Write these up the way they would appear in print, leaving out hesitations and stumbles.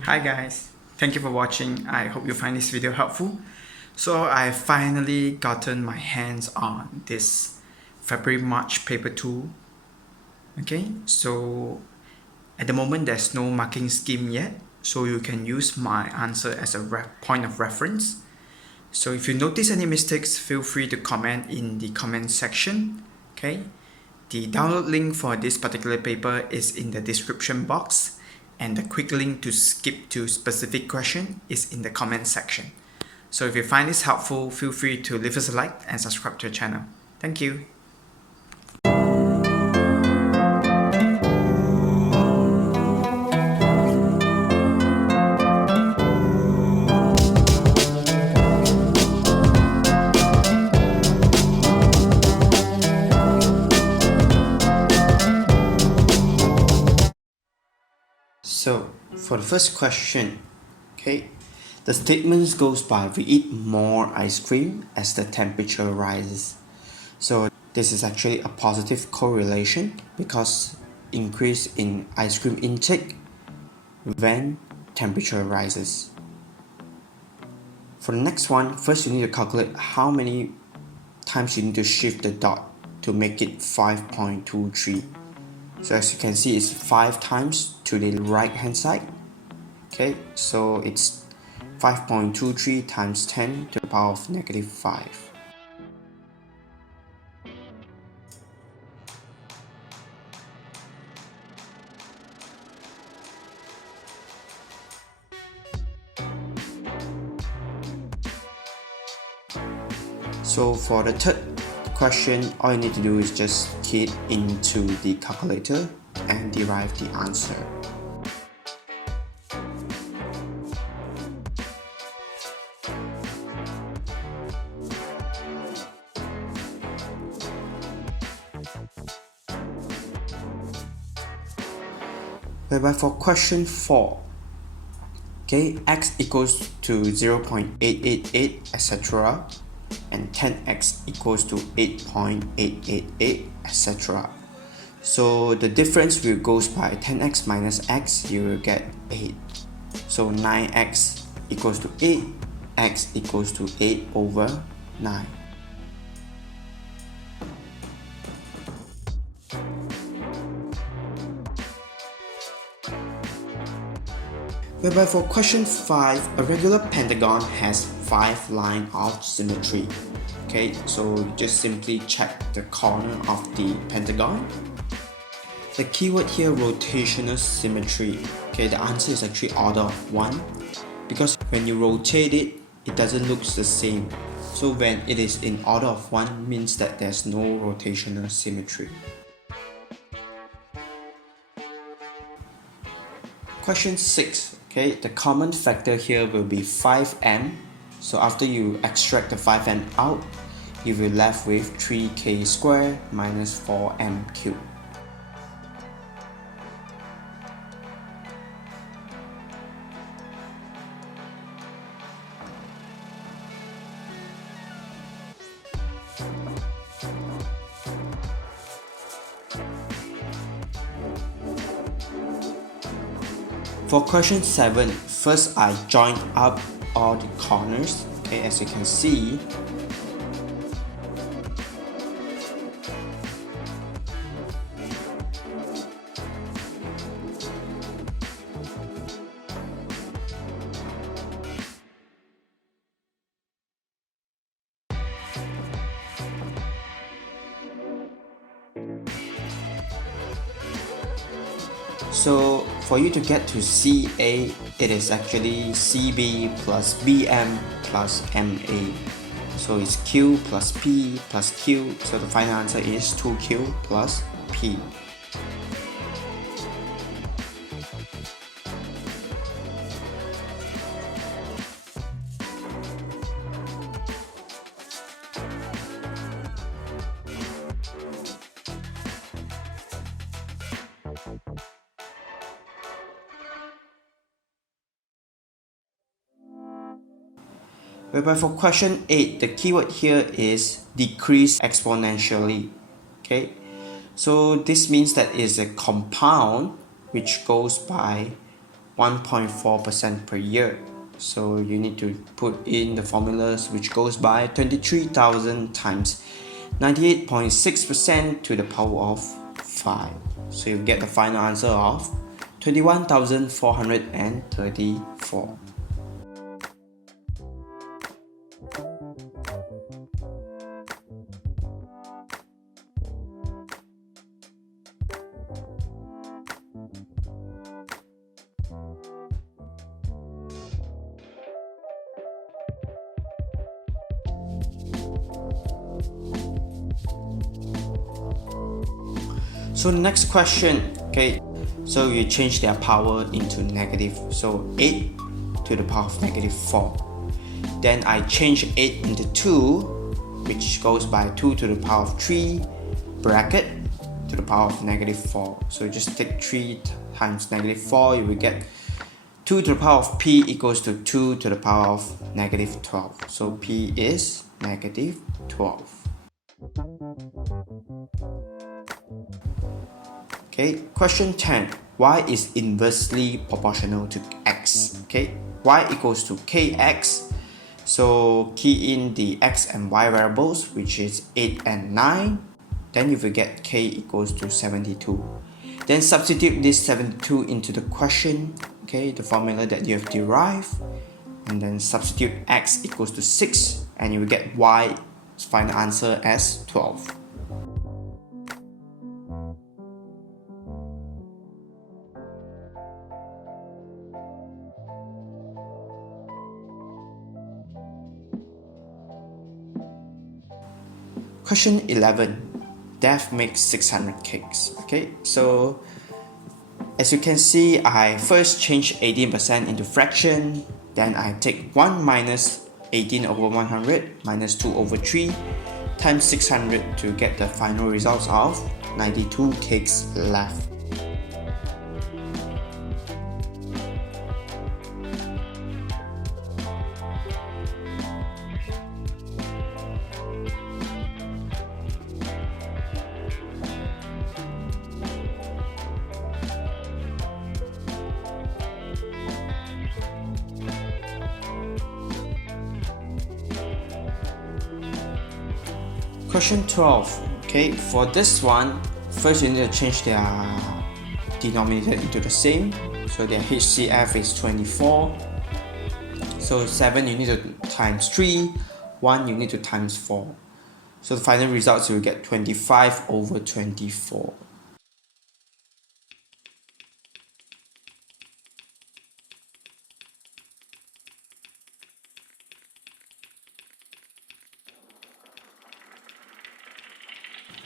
Hi guys, thank you for watching. I hope you find this video helpful. So I finally gotten my hands on this February-March paper 2. Okay, so at the moment there's no marking scheme yet, so you can use my answer as a point of reference. So if you notice any mistakes, feel free to comment in the comment section. Okay, the download link for this particular paper is in the description box, and the quick link to skip to specific question is in the comment section. So if you find this helpful, feel free to leave us a like and subscribe to the channel. Thank you. So for the first question, okay, the statement goes by we eat more ice cream as the temperature rises. So this is actually a positive correlation because increase in ice cream intake when temperature rises. For the next one, first you need to calculate how many times you need to shift the dot to make it 5.23. So as you can see, it's 5 times to the right hand side. Okay, so it's 5.23 times 10 to the power of negative 5. So for the third question, all you need to do is just key it into the calculator and derive the answer. Whereby for question 4, okay, x equals to 0.888 etc. and 10x equals to 8.888 etc. So the difference will goes by 10x minus x, you will get 8. So 9x equals to 8, x equals to 8 over 9. Whereby for question 5, a regular pentagon has 5 lines of symmetry. Okay, so you just simply check the corner of the pentagon. The keyword here, rotational symmetry. Okay, the answer is actually order of 1 because when you rotate it, it doesn't look the same. So when it is in order of 1 means that there's no rotational symmetry. Question 6. Okay, the common factor here will be 5m. So after you extract the 5m out, you will left with 3k squared minus 4m cubed. For question 7, first I joined up all the corners, okay, as you can see. So for you to get to CA, it is actually CB plus BM plus MA. So it's Q plus P plus Q, so the final answer is 2Q plus P. Whereby for question 8, the keyword here is decrease exponentially. Okay, so this means that it's a compound which goes by 1.4% per year. So you need to put in the formulas, which goes by 23,000 times 98.6% to the power of 5. So you get the final answer of 21,434. So next question, okay, so you change their power into negative, so 8 to the power of negative 4. Then I change 8 into 2, which goes by 2 to the power of 3 bracket to the power of negative 4. So just take 3 times negative 4, you will get 2 to the power of p equals to 2 to the power of negative 12. So p is negative 12. Okay, question 10. Y is inversely proportional to x. Okay, y equals to kx. So key in the x and y variables, which is 8 and 9. Then you will get k equals to 72. Then substitute this 72 into the question, okay, the formula that you have derived. And then substitute x equals to 6, and you will get y's final answer as 12. Question 11. Dev makes 600 cakes. Okay, so as you can see, I first change 18% into fraction. Then I take 1 minus 18 over 100 minus 2 over 3 times 600 to get the final results of 92 cakes left. Question 12. Okay, for this one, first you need to change their denominator into the same. So their HCF is 24. So 7 you need to times 3, 1 you need to times 4. So the final results you will get 25 over 24.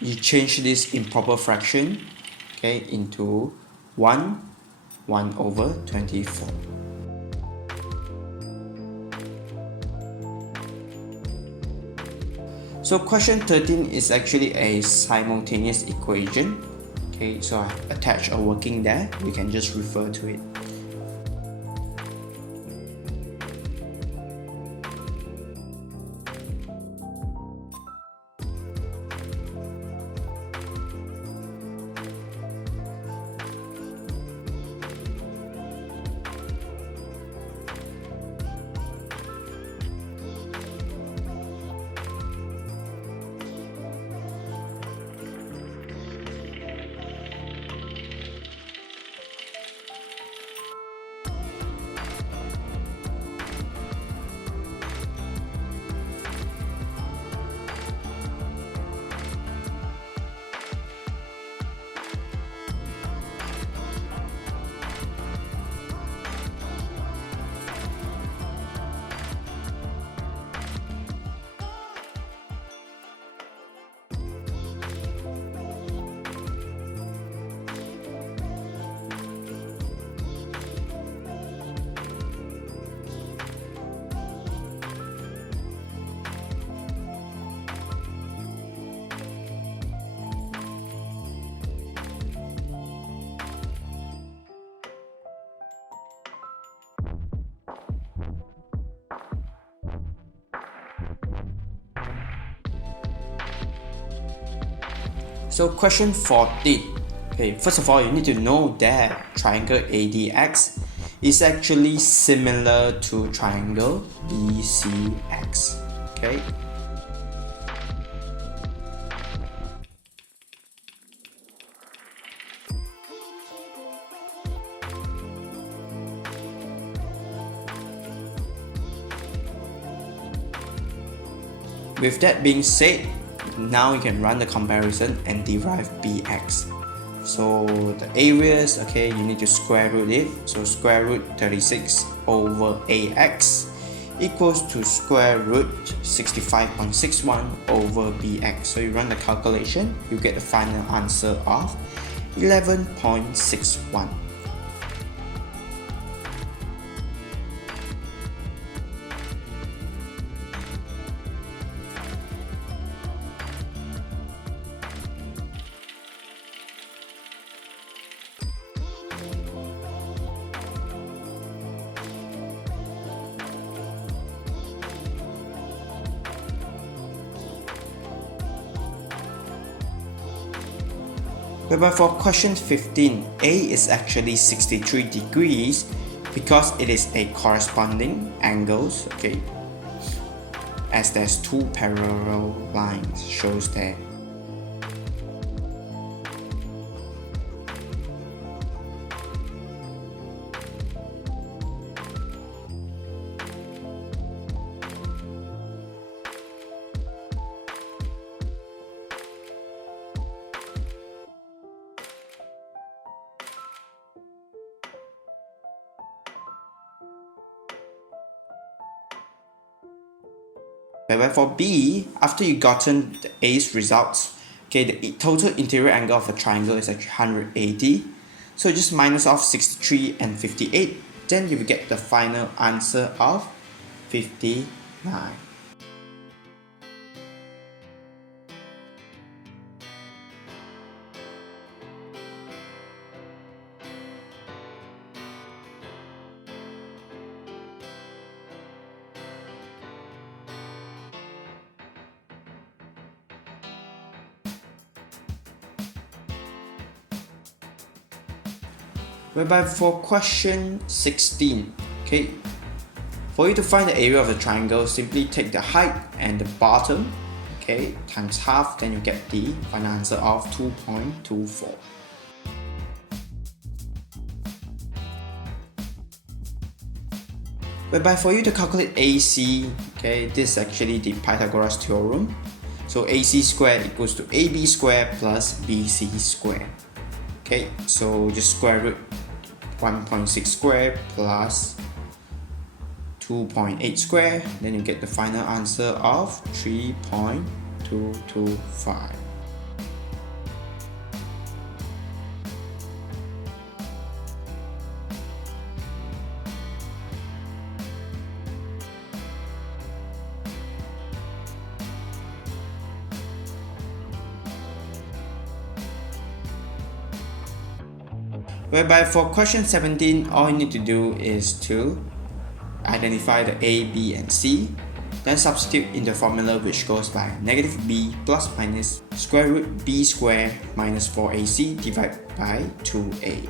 You change this improper fraction, okay, into 1 over 24. So question 13 is actually a simultaneous equation. Okay, so I attach a working there. We can just refer to it. So question 14. Okay, first of all, you need to know that triangle ADX is actually similar to triangle BCX. Okay. With that being said, now you can run the comparison and derive BX. So the areas, okay, you need to square root it. So square root 36 over AX equals to square root 65.61 over BX. So you run the calculation, you get the final answer of 11.61. Whereby for question 15, A is actually 63 degrees because it is a corresponding angles, okay, as there's two parallel lines shows there. Whereby for B, after you gotten the A's results, okay, the total interior angle of a triangle is actually 180. So just minus off 63 and 58, then you will get the final answer of 59. Whereby for question 16, okay, for you to find the area of the triangle, simply take the height and the bottom, okay, times half, then you get the final answer of 2.24. Whereby for you to calculate AC, okay, this is actually the Pythagoras theorem. So AC squared equals to AB squared plus BC squared. Okay, so just square root 1.6 squared plus 2.8 squared, then you get the final answer of 3.225. Whereby for question 17, all you need to do is to identify the A, B, and C, then substitute in the formula which goes by negative B plus minus square root B squared minus 4AC divided by 2A.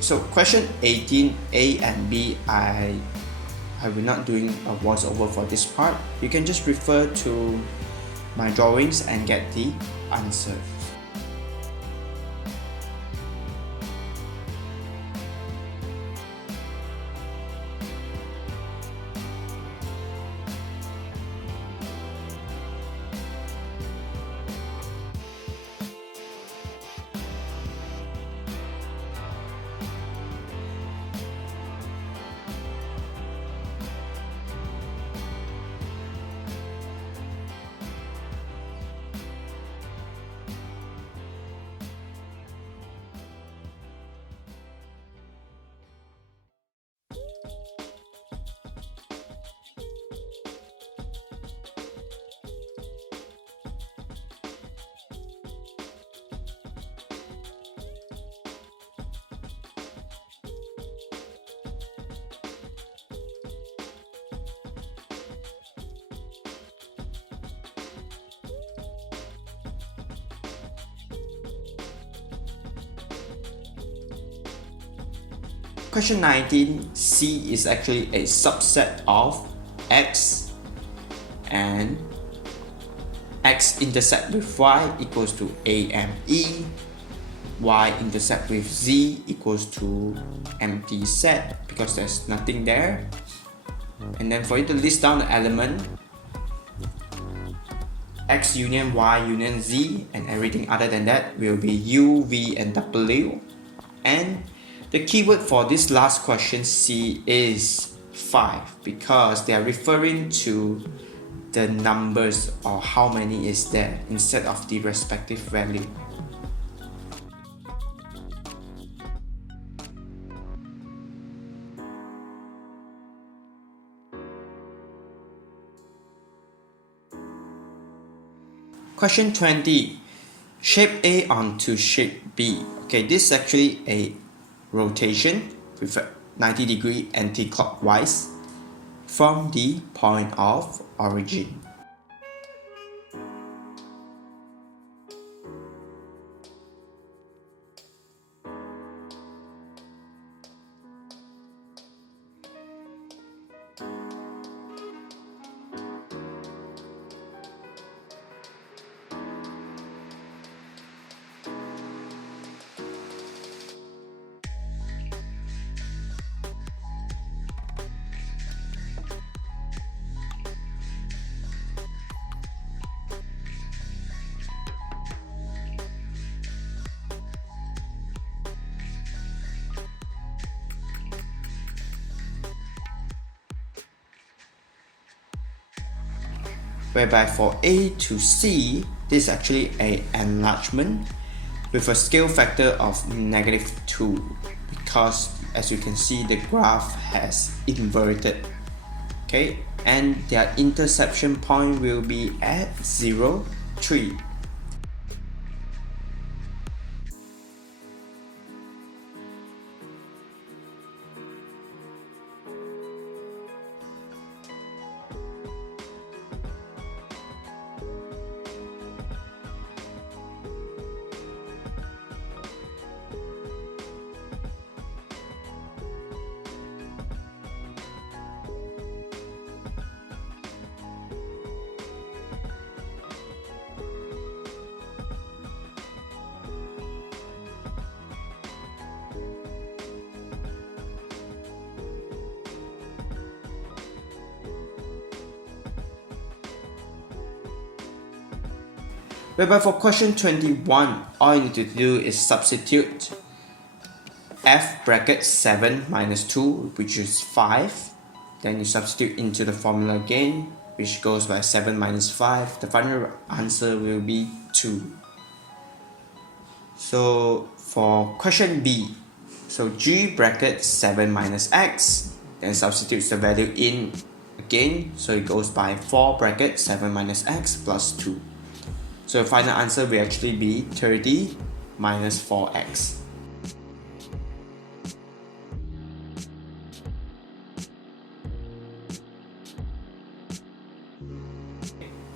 So question 18, A and B, I will not doing a voiceover for this part. You can just refer to my drawings and get the answer. question 19, C is actually a subset of X, and X intersect with Y equals to AME, Y intersect with Z equals to empty set because there's nothing there. And then for you to list down the element, X union Y union Z, and everything other than that will be U, V, and W. And the keyword for this last question C is 5 because they are referring to the numbers or how many is there instead of the respective value. Question 20. Shape A onto shape B. Okay, this is actually a rotation with a 90-degree anti-clockwise from the point of origin. Whereby for A to C, this is actually an enlargement with a scale factor of -2 because as you can see the graph has inverted. Okay, and their intersection point will be at 0, 3. Whereby for question 21, all you need to do is substitute f bracket 7 minus 2, which is 5. Then you substitute into the formula again, which goes by 7 minus 5. The final answer will be 2. So for question B, so g bracket 7 minus x, then substitutes the value in again, so it goes by 4 bracket 7 minus x plus 2. So the final answer will actually be 30 minus 4x.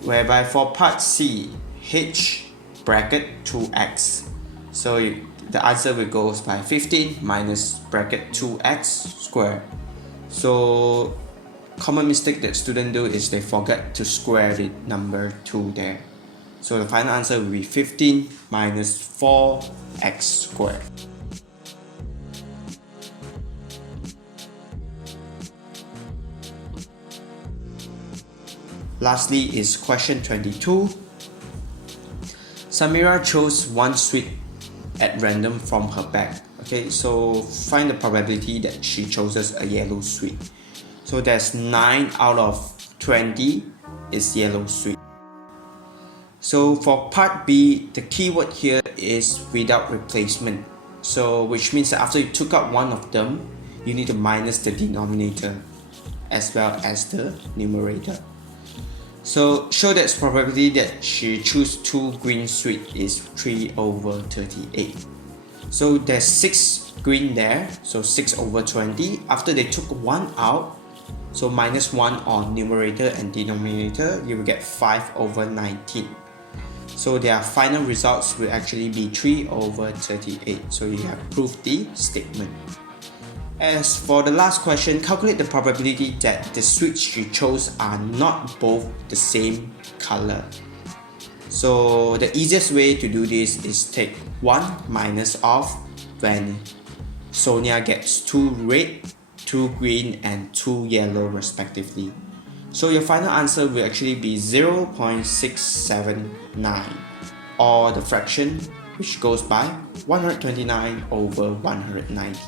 Whereby for part C, h bracket 2x. So the answer will go by 15 minus bracket 2x squared. So common mistake that students do is they forget to square the number 2 there. So the final answer will be 15 minus 4x squared. Lastly is question 22. Samira chose one sweet at random from her bag. Okay, so find the probability that she chooses a yellow sweet. So there's 9 out of 20 is yellow sweet. So for part B, the keyword here is without replacement. So which means that after you took out one of them, you need to minus the denominator as well as the numerator. So show that probability that she choose 2 green sweet is 3 over 38. So there's 6 green there, so 6 over 20. After they took 1 out, so minus 1 on numerator and denominator, you will get 5 over 19. So their final results will actually be 3 over 38. So you have proved the statement. As for the last question, calculate the probability that the switch you chose are not both the same color. So the easiest way to do this is take 1 minus off when Sonia gets 2 red, 2 green and 2 yellow respectively. So your final answer will actually be 0.679, or the fraction which goes by 129 over 190.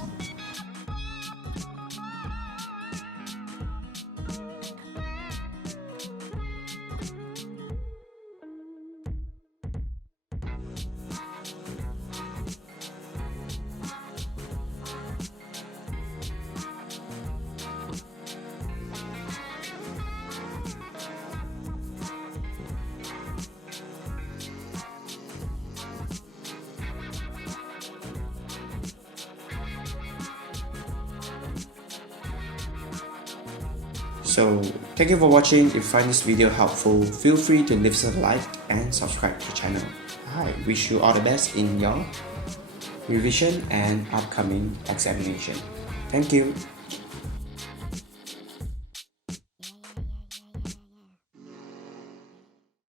So thank you for watching. If you find this video helpful, feel free to leave us a like and subscribe to the channel. I wish you all the best in your revision and upcoming examination. Thank you.